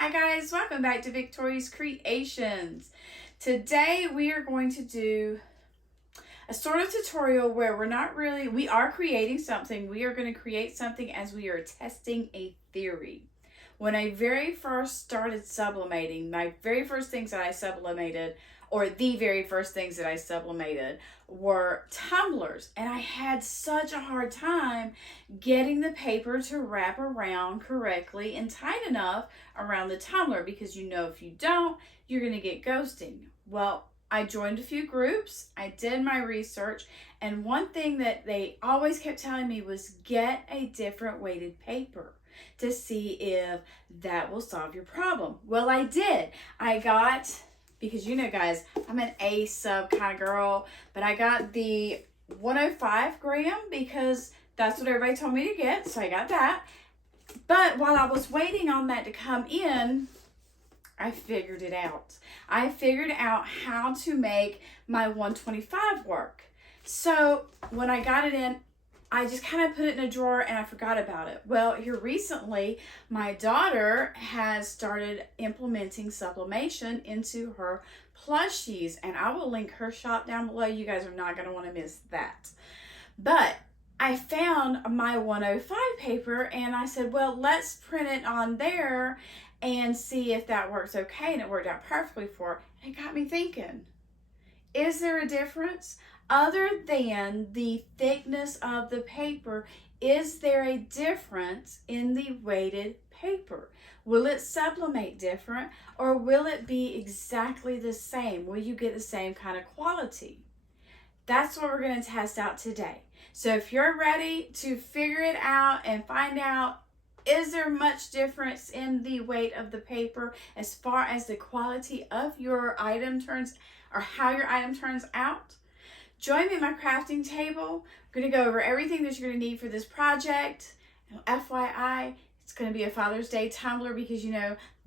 Hi guys, welcome back to Victori's Creations. Today we are going to do a sort of tutorial where we are creating something. We are going to create something as we are testing a theory. When I very first started sublimating, my very first things that I sublimated, or the very first things that I sublimated, were tumblers. And I had such a hard time getting the paper to wrap around correctly and tight enough around the tumbler, because if you don't, you're going to get ghosting. Well, I joined a few groups, I did my research, and one thing that they always kept telling me was get a different weighted paper to see if that will solve your problem. Well, I did. Because guys, I'm an A sub kind of girl, but I got the 105 gram because that's what everybody told me to get, so I got that. But while I was waiting on that to come in, I figured it out. I figured out how to make my 125 work. So when I got it in, I just kind of put it in a drawer and I forgot about it. Well, here recently, my daughter has started implementing sublimation into her plushies, and I will link her shop down below. You guys are not going to want to miss that. But I found my 105 paper and I said, well, let's print it on there and see if that works okay. And it worked out perfectly for her. And it got me thinking, is there a difference? Other than the thickness of the paper, is there a difference in the weighted paper? Will it sublimate different, or will it be exactly the same? Will you get the same kind of quality? That's what we're going to test out today. So if you're ready to figure it out and find out, is there much difference in the weight of the paper as far as the quality of your item turns, or how your item turns out? Join me at my crafting table. We're going to go over everything that you're going to need for this project. And FYI, it's going to be a Father's Day tumbler because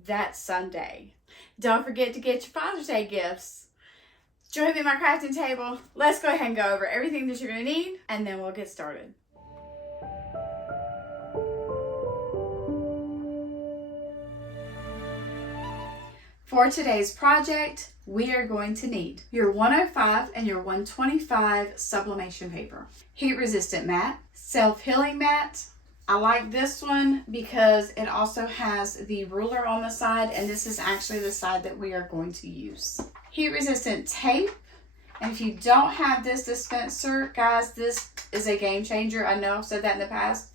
that's Sunday. Don't forget to get your Father's Day gifts. Join me at my crafting table. Let's go ahead and go over everything that you're going to need, and then we'll get started. For today's project, we are going to need your 105 and your 125 sublimation paper, heat resistant mat, self-healing mat. I like this one because it also has the ruler on the side, and this is actually the side that we are going to use. Heat resistant tape. And if you don't have this dispenser, guys, this is a game changer. I know I've said that in the past,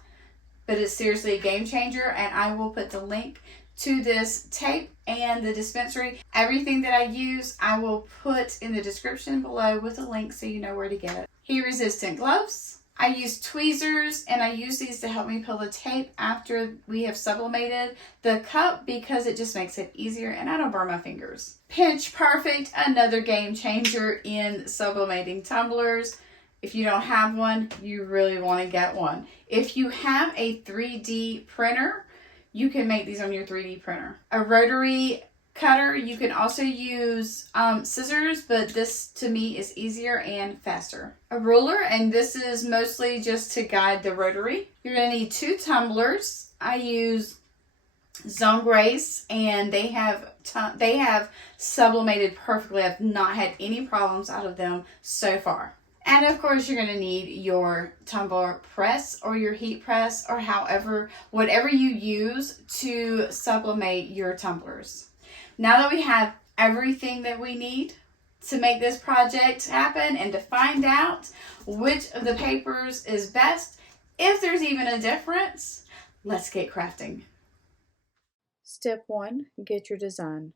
but it's seriously a game changer, and I will put the link to this tape and the dispensary. Everything that I use, I will put in the description below with a link so you know where to get it. Heat resistant gloves. I use tweezers, and I use these to help me peel the tape after we have sublimated the cup because it just makes it easier and I don't burn my fingers. Pinch Perfect, another game changer in sublimating tumblers. If you don't have one, you really want to get one. If you have a 3D printer, you can make these on your 3D printer. A rotary cutter. You can also use scissors, but this to me is easier and faster. A ruler, and this is mostly just to guide the rotary. You're going to need 2 tumblers. I use Zone Grace, and they have sublimated perfectly. I've not had any problems out of them so far. And of course, you're going to need your tumbler press or your heat press, or whatever you use to sublimate your tumblers. Now that we have everything that we need to make this project happen and to find out which of the papers is best, if there's even a difference, let's get crafting. Step 1, get your design.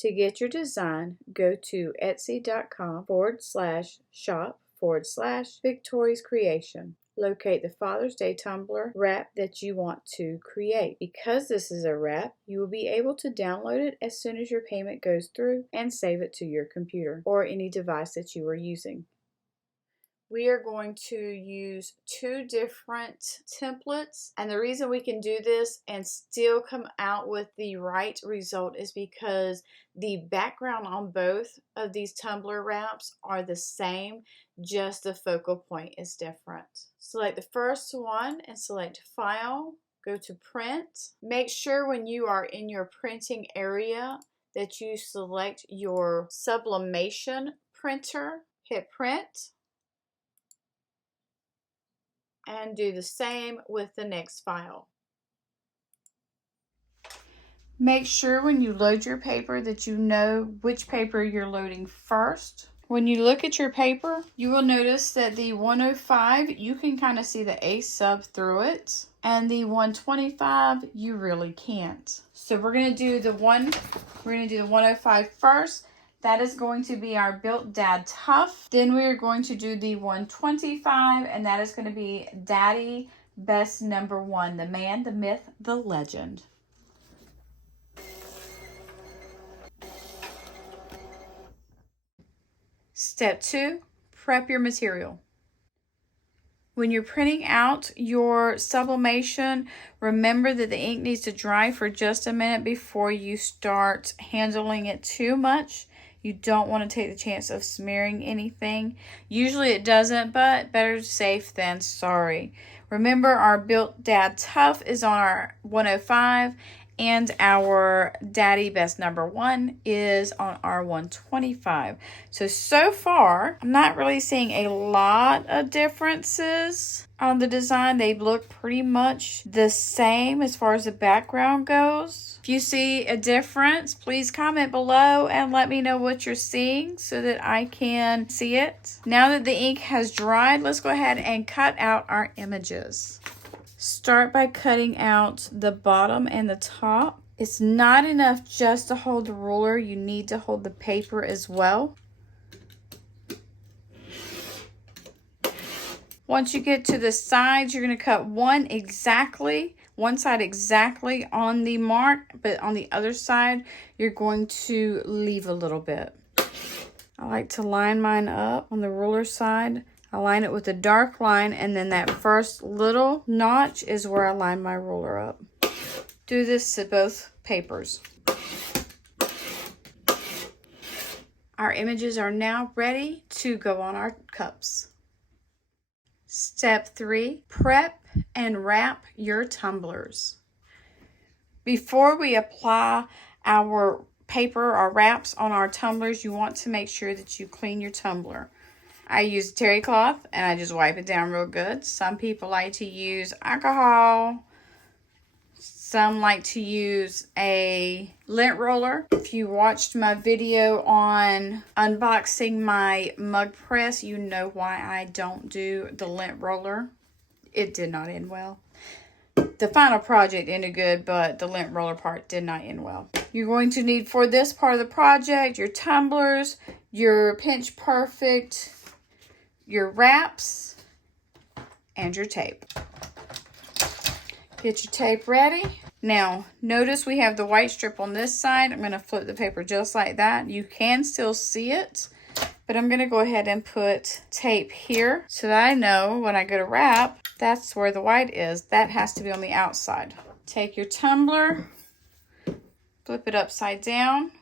To get your design, go to etsy.com/shop/Victori's Creation. Locate the Father's Day tumbler wrap that you want to create. Because this is a wrap, you will be able to download it as soon as your payment goes through and save it to your computer or any device that you are using. We are going to use 2 different templates, and the reason we can do this and still come out with the right result is because the background on both of these tumbler wraps are the same, just the focal point is different. Select the first one and select File, go to print. Make sure when you are in your printing area that you select your Sublimation printer. Hit print. And do the same with the next file. Make sure when you load your paper that you know which paper you're loading first. When you look at your paper, you will notice that the 105, you can kind of see the A sub through it. And the 125, you really can't. So we're going to do the 105 first. That is going to be our Built Dad Tough. Then we are going to do the 125, and that is going to be Daddy Best Number 1, the man, the myth, the legend. Step 2, prep your material. When you're printing out your sublimation, remember that the ink needs to dry for just a minute before you start handling it too much. You don't want to take the chance of smearing anything. Usually it doesn't, but better safe than sorry. Remember, our Built Dad Tough is on our 105, and our Daddy Best Number 1 is on our 125. So far, I'm not really seeing a lot of differences on the design. They look pretty much the same as far as the background goes. If you see a difference, please comment below and let me know what you're seeing so that I can see it. Now that the ink has dried, let's go ahead and cut out our images. Start by cutting out the bottom and the top. It's not enough just to hold the ruler. You need to hold the paper as well. Once you get to the sides, you're going to cut one side exactly on the mark, but on the other side, you're going to leave a little bit. I like to line mine up on the ruler side. I line it with a dark line, and then that first little notch is where I line my ruler up. Do this to both papers. Our images are now ready to go on our cups. Step 3, prep and wrap your tumblers. Before we apply our paper or wraps on our tumblers, you want to make sure that you clean your tumbler. I use terry cloth and I just wipe it down real good. Some people like to use alcohol. Some like to use a lint roller. If you watched my video on unboxing my mug press, you know why I don't do the lint roller. It did not end well. The final project ended good, but the lint roller part did not end well. You're going to need for this part of the project your tumblers, your Pinch Perfect, your wraps, and your tape. Get your tape ready. Now, notice we have the white strip on this side. I'm going to flip the paper just like that. You can still see it, but I'm going to go ahead and put tape here so that I know when I go to wrap, that's where the white is. That has to be on the outside. Take your tumbler, flip it upside down.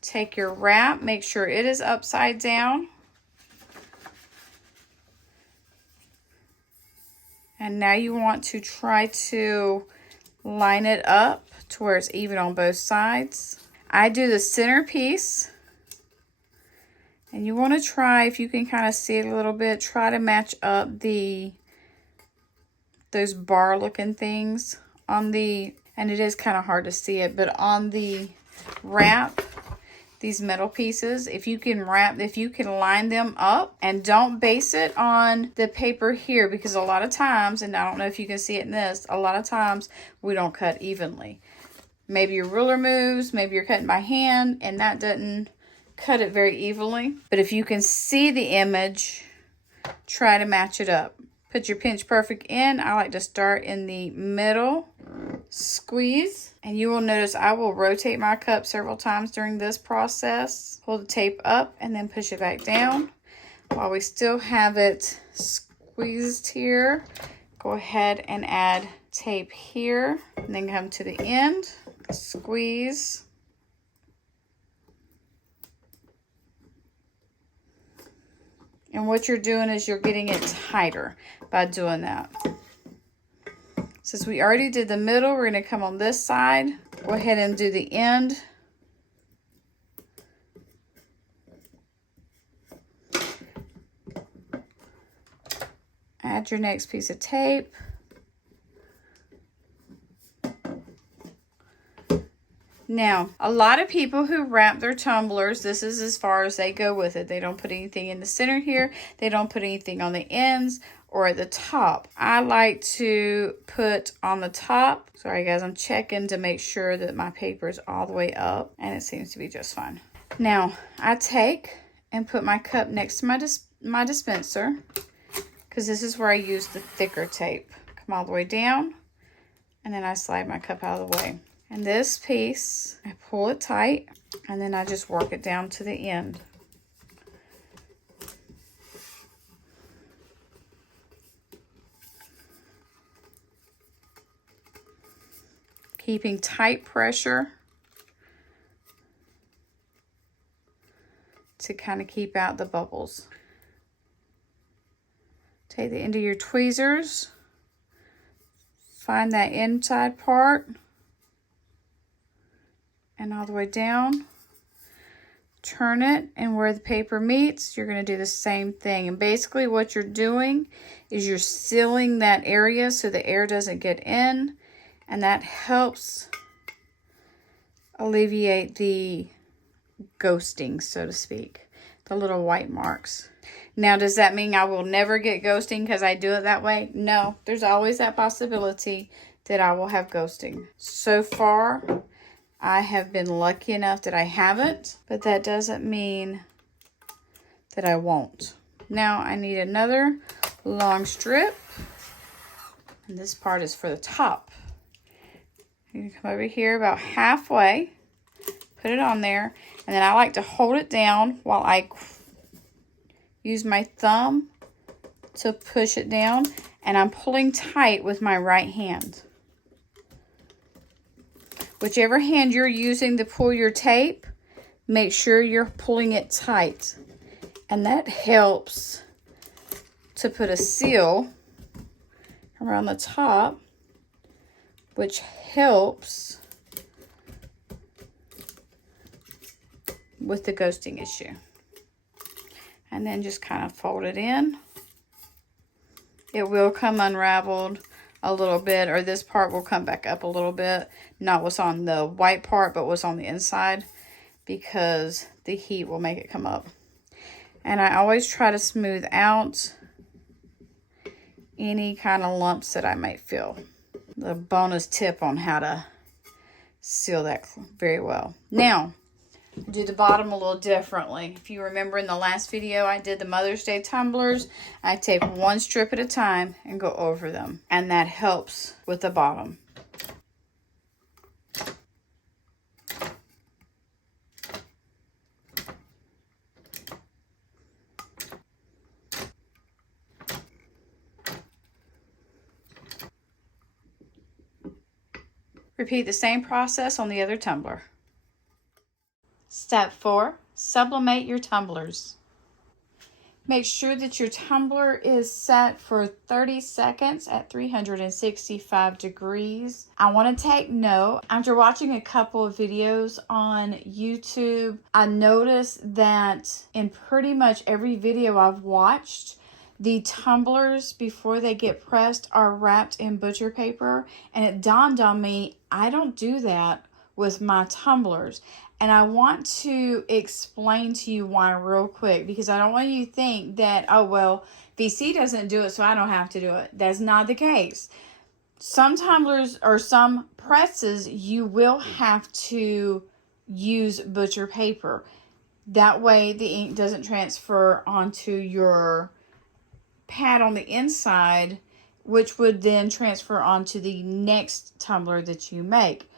Take your wrap, make sure it is upside down. And now you want to try to line it up to where it's even on both sides. I do the center piece. And you want to try, if you can kind of see it a little bit, try to match up those bar looking things on the, and it is kind of hard to see it, but on the wrap, these metal pieces, if you can line them up and don't base it on the paper here, because a lot of times, and I don't know if you can see it in this, a lot of times we don't cut evenly. Maybe your ruler moves, maybe you're cutting by hand and that doesn't cut it very evenly. But if you can see the image, try to match it up. Put your Pinch Perfect in. I like to start in the middle, squeeze, and you will notice I will rotate my cup several times during this process. Pull the tape up and then push it back down. While we still have it squeezed here, go ahead and add tape here, and then come to the end, squeeze. And what you're doing is you're getting it tighter. by doing that. Since we already did the middle, we're going to come on this side. Go ahead and do the end. Add your next piece of tape. Now, a lot of people who wrap their tumblers, this is as far as they go with it. They don't put anything in the center here. They don't put anything on the ends or at the top. I like to put on the top. Sorry guys, I'm checking to make sure that my paper is all the way up, and it seems to be just fine. Now, I take and put my cup next to my dispenser, because this is where I use the thicker tape. Come all the way down, and then I slide my cup out of the way. And this piece, I pull it tight, and then I just work it down to the end. Keeping tight pressure to kind of keep out the bubbles. Take the end of your tweezers, find that inside part, and all the way down. Turn it, and where the paper meets, you're going to do the same thing. And basically what you're doing is you're sealing that area so the air doesn't get in, and that helps alleviate the ghosting, so to speak, the little white marks. Now, does that mean I will never get ghosting because I do it that way? No, there's always that possibility that I will have ghosting. So far, I have been lucky enough that I haven't, but that doesn't mean that I won't. Now I need another long strip, and this part is for the top. You can come over here about halfway, put it on there, and then I like to hold it down while I use my thumb to push it down, and I'm pulling tight with my right hand. Whichever hand you're using to pull your tape, make sure you're pulling it tight. And that helps to put a seal around the top, which helps with the ghosting issue. And then just kind of fold it in. It will come unraveled a little bit, or this part will come back up a little bit. Not what's on the white part, but what's on the inside, because the heat will make it come up. And I always try to smooth out any kind of lumps that I might feel. The bonus tip on how to seal that very well. Now, do the bottom a little differently. If you remember in the last video, I did the Mother's Day tumblers. I tape one strip at a time and go over them, and that helps with the bottom. Repeat the same process on the other tumbler. Step 4, sublimate your tumblers. Make sure that your tumbler is set for 30 seconds at 365 degrees. I want to take note, after watching a couple of videos on YouTube, I noticed that in pretty much every video I've watched, the tumblers, before they get pressed, are wrapped in butcher paper. And it dawned on me, I don't do that with my tumblers. And I want to explain to you why real quick, because I don't want you to think that, oh, well, VC doesn't do it, so I don't have to do it. That's not the case. Some tumblers or some presses, you will have to use butcher paper. That way the ink doesn't transfer onto your pad on the inside, which would then transfer onto the next tumbler that you make.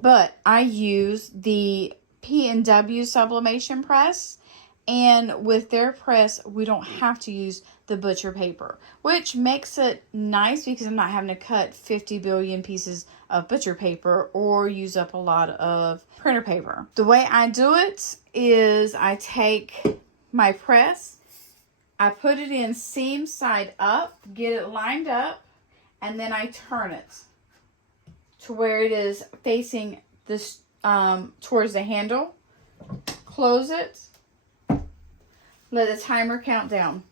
But I use the P&W Sublimation press, and with their press, we don't have to use the butcher paper, which makes it nice because I'm not having to cut 50 billion pieces of butcher paper or use up a lot of printer paper. The way I do it is I take my press I put it in seam side up, get it lined up, and then I turn it to where it is facing this towards the handle. Close it. Let the timer count down.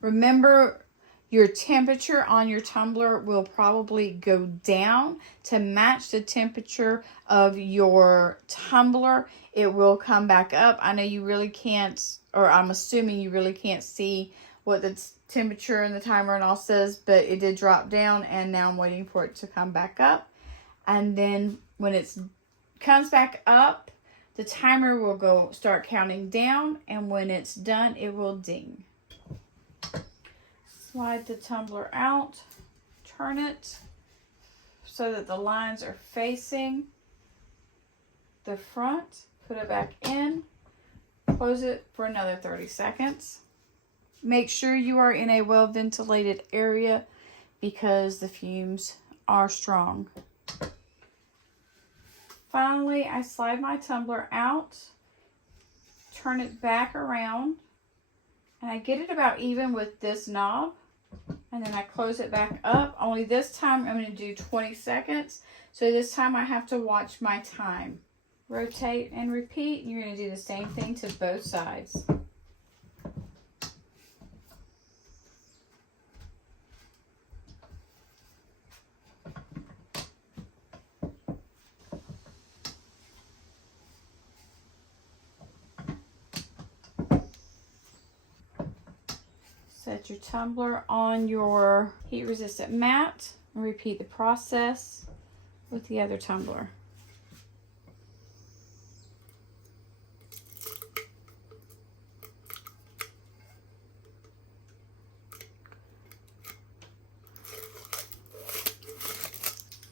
Remember, your temperature on your tumbler will probably go down to match the temperature of your tumbler. It will come back up. I know you really can't, or I'm assuming you really can't see what the temperature and the timer and all says, but it did drop down, and now I'm waiting for it to come back up. And then when it comes back up, the timer will start counting down, and when it's done, it will ding. Slide the tumbler out, turn it so that the lines are facing the front, put it back in, close it for another 30 seconds. Make sure you are in a well ventilated area because the fumes are strong. Finally, I slide my tumbler out, turn it back around, and I get it about even with this knob, and then I close it back up. Only this time I'm going to do 20 seconds. So this time I have to watch my time. Rotate and repeat. You're going to do the same thing to both sides. Set your tumbler on your heat resistant mat and repeat the process with the other tumbler.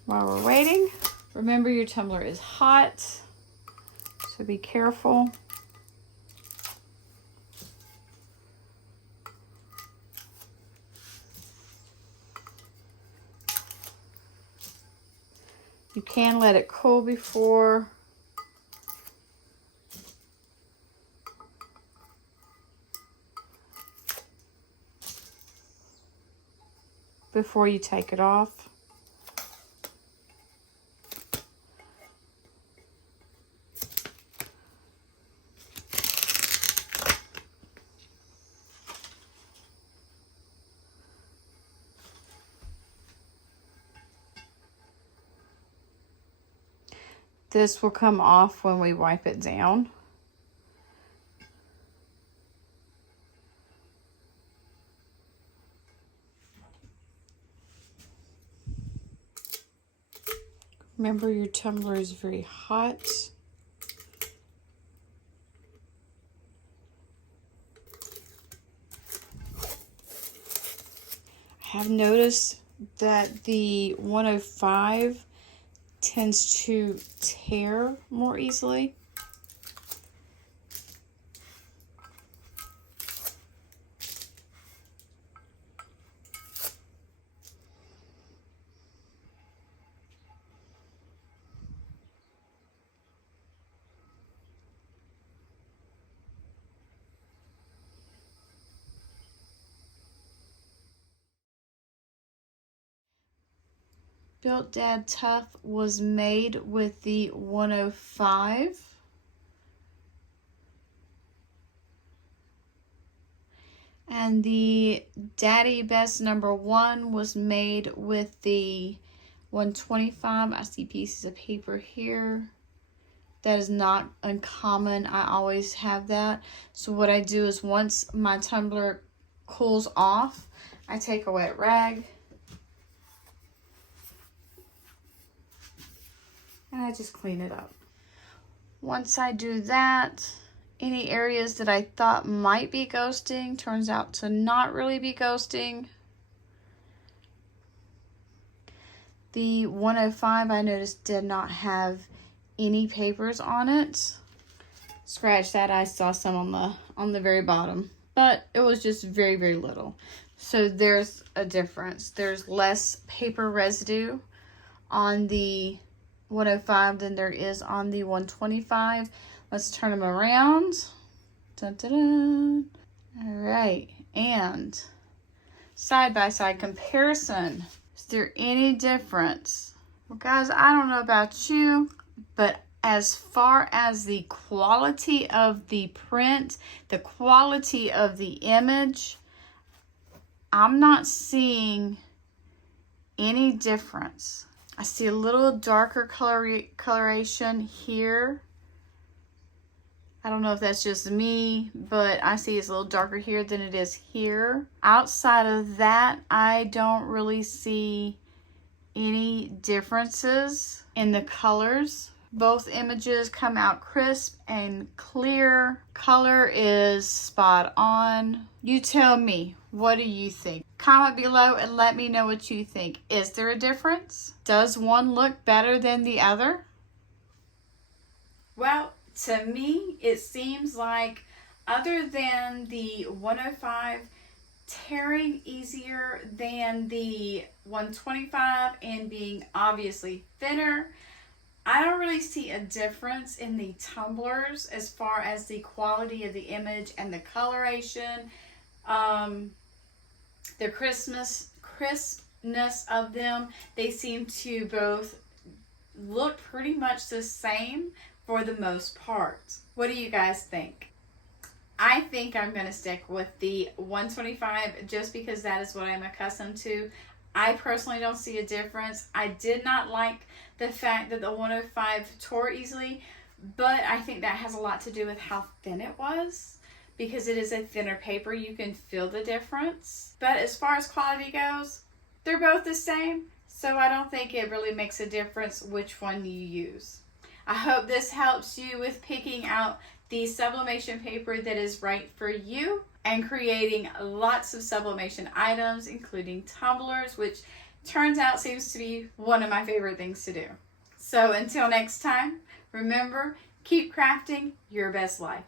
While we're waiting, remember your tumbler is hot, so be careful. You can let it cool before you take it off. This will come off when we wipe it down. Remember, your tumbler is very hot. I have noticed that the 105 tends to tear more easily. Built Dad Tough was made with the 105. And the Daddy Best #1 was made with the 125. I see pieces of paper here. That is not uncommon. I always have that. So what I do is once my tumbler cools off, I take a wet rag and I just clean it up. Once I do that, any areas that I thought might be ghosting turns out to not really be ghosting. The 105 I noticed did not have any papers on it. Scratch that, I saw some on the very bottom, but it was just very, very little. So there's a difference. There's less paper residue on the 105 than there is on the 125. Let's turn them around. Dun, dun, dun. All right, and side-by-side comparison. Is there any difference? Well, guys, I don't know about you, but as far as the quality of the print, the quality of the image, I'm not seeing any difference. I see a little darker coloration here. I don't know if that's just me, but I see it's a little darker here than it is here. Outside of that, I don't really see any differences in the colors. Both images come out crisp and clear. Color is spot on. You tell me, what do you think? Comment below and let me know what you think. Is there a difference? Does one look better than the other? Well, to me, it seems like other than the 105 tearing easier than the 125 and being obviously thinner, I don't really see a difference in the tumblers as far as the quality of the image and the coloration, the crispness of them. They seem to both look pretty much the same for the most part. What do you guys think? I think I'm going to stick with the 125 just because that is what I'm accustomed to. I personally don't see a difference. I did not like the fact that the 105 tore easily, but I think that has a lot to do with how thin it was. Because it is a thinner paper, you can feel the difference. But as far as quality goes, they're both the same, so I don't think it really makes a difference which one you use. I hope this helps you with picking out the sublimation paper that is right for you and creating lots of sublimation items, including tumblers, which turns out seems to be one of my favorite things to do. So until next time, remember, keep crafting your best life.